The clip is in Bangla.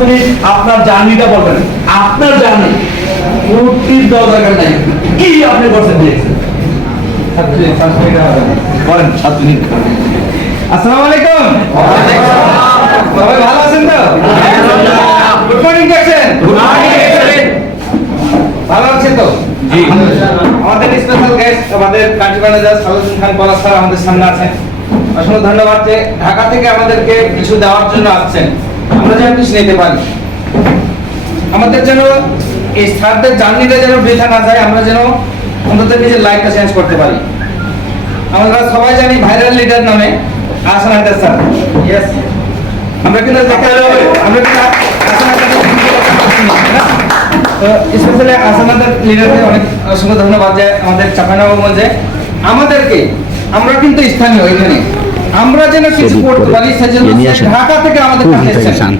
মিনিট আপনার জার্নিটা বলবেন, আপনার জার্নি ফুটির দরকার নাই, কি আপনি করছেন দিয়েছেন বলেন 7 মিনিট। আসসালামু আলাইকুম। সবাই ভালো আছেন তো? গুড মর্নিং দেখছেন? ভালো আছেন তো? জি। আমাদের স্পেশাল গেস্ট আমাদের কান্ট্রি ম্যানেজার সালুদ্দিন খান পলাশ স্যার আমাদের সামনে আছেন। অসংখ্য ধন্যবাদ যে ঢাকা থেকে আমাদেরকে কিছু দেওয়ার জন্য আসছেন, আমরা যেন কিছু নিতে পারি। আমাদের যেন এই স্যারদের জার্নিটা যেন বৃথা না যায়, আমরা যেন অন্তত নিজের লাইফটা চেঞ্জ করতে পারি। আমরা সবাই জানি ভাইরাল লিডার নামে আহসান হায়দার স্যার। ইয়েস, আমরা কিন্তু আমরা কিন্তু আহসান হায়দার তো স্পেশালি আহসান হায়দার লিডারকে অনেক অসংখ্য ধন্যবাদ যে আমাদের চাঁপাইনবাবগঞ্জে আমাদেরকে, আমরা কিন্তু স্থানীয় এখানে, আমরা যেন কিছু করতে পারি সেজন্য ঢাকা থেকে আমাদের কাছে এসেছেন।